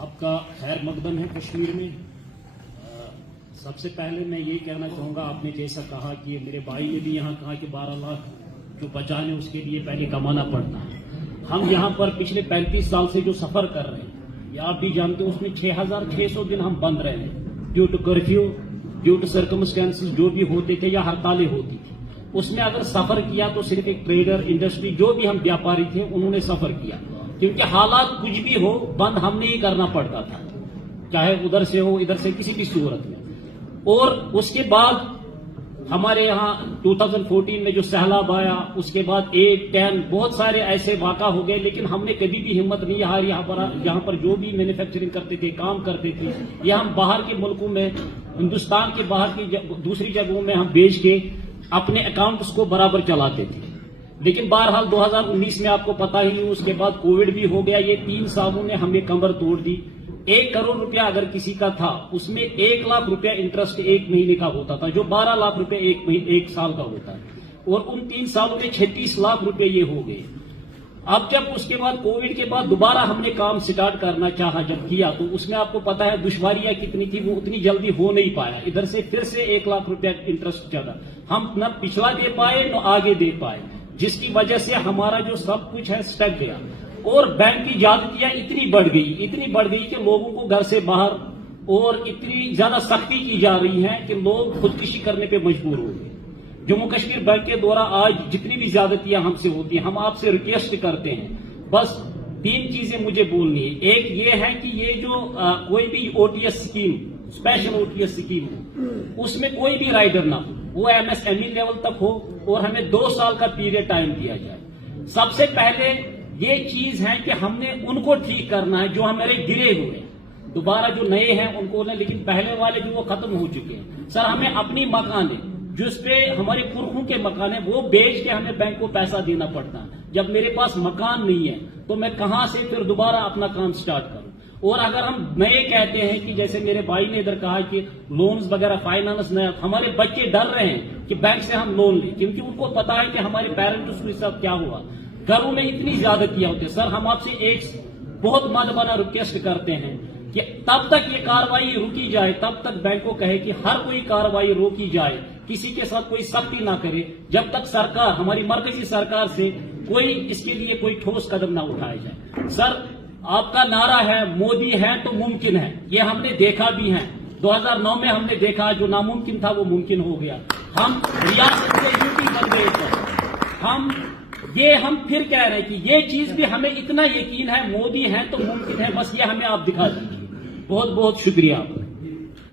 آپ کا خیر مقدم ہے کشمیر میں. سب سے پہلے میں یہ کہنا چاہوں گا، آپ نے جیسا کہا کہ میرے بھائی نے بھی یہاں کہا کہ 12 لاکھ جو بچانے اس کے لیے پہلے کمانا پڑتا ہے. ہم یہاں پر پچھلے 35 سال سے جو سفر کر رہے ہیں، یہ آپ بھی جانتے ہیں، اس میں 6600 دن ہم بند رہے ہیں due to curfew, due to circumstances جو بھی ہوتے تھے یا ہڑتالیں ہوتی تھی. اس میں اگر سفر کیا تو صرف ایک ٹریڈر، انڈسٹری، جو بھی ہم ویاپاری تھے انہوں نے سفر کیا، کیونکہ حالات کچھ بھی ہو بند ہم نے ہی کرنا پڑتا تھا، چاہے ادھر سے ہو ادھر سے کسی بھی صورت میں. اور اس کے بعد ہمارے یہاں 2014 میں جو سیلاب آیا، اس کے بعد 8, 10 بہت سارے ایسے واقع ہو گئے، لیکن ہم نے کبھی بھی ہمت نہیں ہاری. یہاں پر جو بھی مینوفیکچرنگ کرتے تھے، کام کرتے تھے، یا ہم باہر کے ملکوں میں، ہندوستان کے باہر کی دوسری جگہوں میں ہم بیچ کے اپنے اکاؤنٹس کو برابر چلاتے تھے. لیکن بہرحال 2019 میں آپ کو پتا ہی ہے، اس کے بعد کووڈ بھی ہو گیا. یہ 3 سالوں نے ہمیں کمر توڑ دی. 1 کروڑ روپیہ اگر کسی کا تھا، اس میں 1 لاکھ روپیہ انٹرسٹ 1 مہینے کا ہوتا تھا، جو 12 لاکھ روپیہ ایک سال کا ہوتا ہے. اور ان 3 سالوں میں 36 لاکھ روپے یہ ہو گئے. اب جب اس کے بعد کووڈ کے بعد دوبارہ ہم نے کام سٹارٹ کرنا چاہا، جب کیا تو اس میں آپ کو پتا ہے دشواریاں کتنی تھی، وہ اتنی جلدی ہو نہیں پایا. ادھر سے پھر سے 1 لاکھ روپیہ انٹرسٹ چلا، ہم نہ پچھلا دے پائے نہ آگے دے پائے، جس کی وجہ سے ہمارا جو سب کچھ ہے سٹک گیا. اور بینک کی زیادتیاں اتنی بڑھ گئی کہ لوگوں کو گھر سے باہر اور اتنی زیادہ سختی کی جا رہی ہے کہ لوگ خودکشی کرنے پہ مجبور ہو گئے. جموں کشمیر بینک کے دوارا آج جتنی بھی زیادتیاں ہم سے ہوتی ہیں، ہم آپ سے ریکویسٹ کرتے ہیں، بس 3 چیزیں مجھے بولنی ہے. ایک یہ ہے کہ یہ جو کوئی بھی O T S scheme, special O T S scheme ہو، اس میں کوئی بھی رائڈر نہ ہو، وہ M S M E level تک ہو، اور ہمیں 2 سال کا پیریڈ ٹائم دیا جائے. سب سے پہلے یہ چیز ہے کہ ہم نے ان کو ٹھیک کرنا ہے جو ہمارے گرے ہوئے ہیں. دوبارہ جو نئے ہیں ان کو لیں، لیکن پہلے والے جو وہ ختم ہو چکے ہیں. سر ہمیں اپنی مکان ہے، جس پہ ہمارے پرکھوں کے مکان ہیں، وہ بیچ کے ہمیں بینک کو پیسہ دینا پڑتا ہے. جب میرے پاس مکان نہیں ہے تو میں کہاں سے پھر دوبارہ اپنا کام سٹارٹ کروں؟ اور اگر ہم نئے کہتے ہیں کہ جیسے میرے بھائی نے ادھر کہا کہ لونز وغیرہ فائنانس نیا، ہمارے بچے ڈر رہے ہیں کہ بینک سے ہم لون لیں، کیونکہ ان کو پتا ہے کہ ہمارے پیرنٹس کے ساتھ کیا ہوا. گھروں میں اتنی زیادتیاں ہوتی ہیں. سر ہم آپ سے ایک بہت مادبانہ ریکویسٹ کرتے ہیں کہ تب تک یہ کاروائی روکی جائے، تب تک بینک کو کہے کہ ہر کوئی کاروائی روکی جائے، کسی کے ساتھ کوئی سختی نہ کرے، جب تک سرکار، ہماری مرکزی سرکار سے کوئی اس کے لیے کوئی ٹھوس قدم نہ اٹھائے جائے. سر آپ کا نعرہ ہے مودی ہے تو ممکن ہے، یہ ہم نے دیکھا بھی ہے. 2009 میں ہم نے دیکھا جو ناممکن تھا وہ ممکن ہو گیا. ہم ریاست سے یوٹی بن گئے تھے. ہم پھر کہہ رہے ہیں کہ یہ چیز بھی ہمیں اتنا یقین ہے، مودی ہے تو ممکن ہے. بس یہ ہمیں آپ دکھا دیجیے. بہت بہت شکریہ.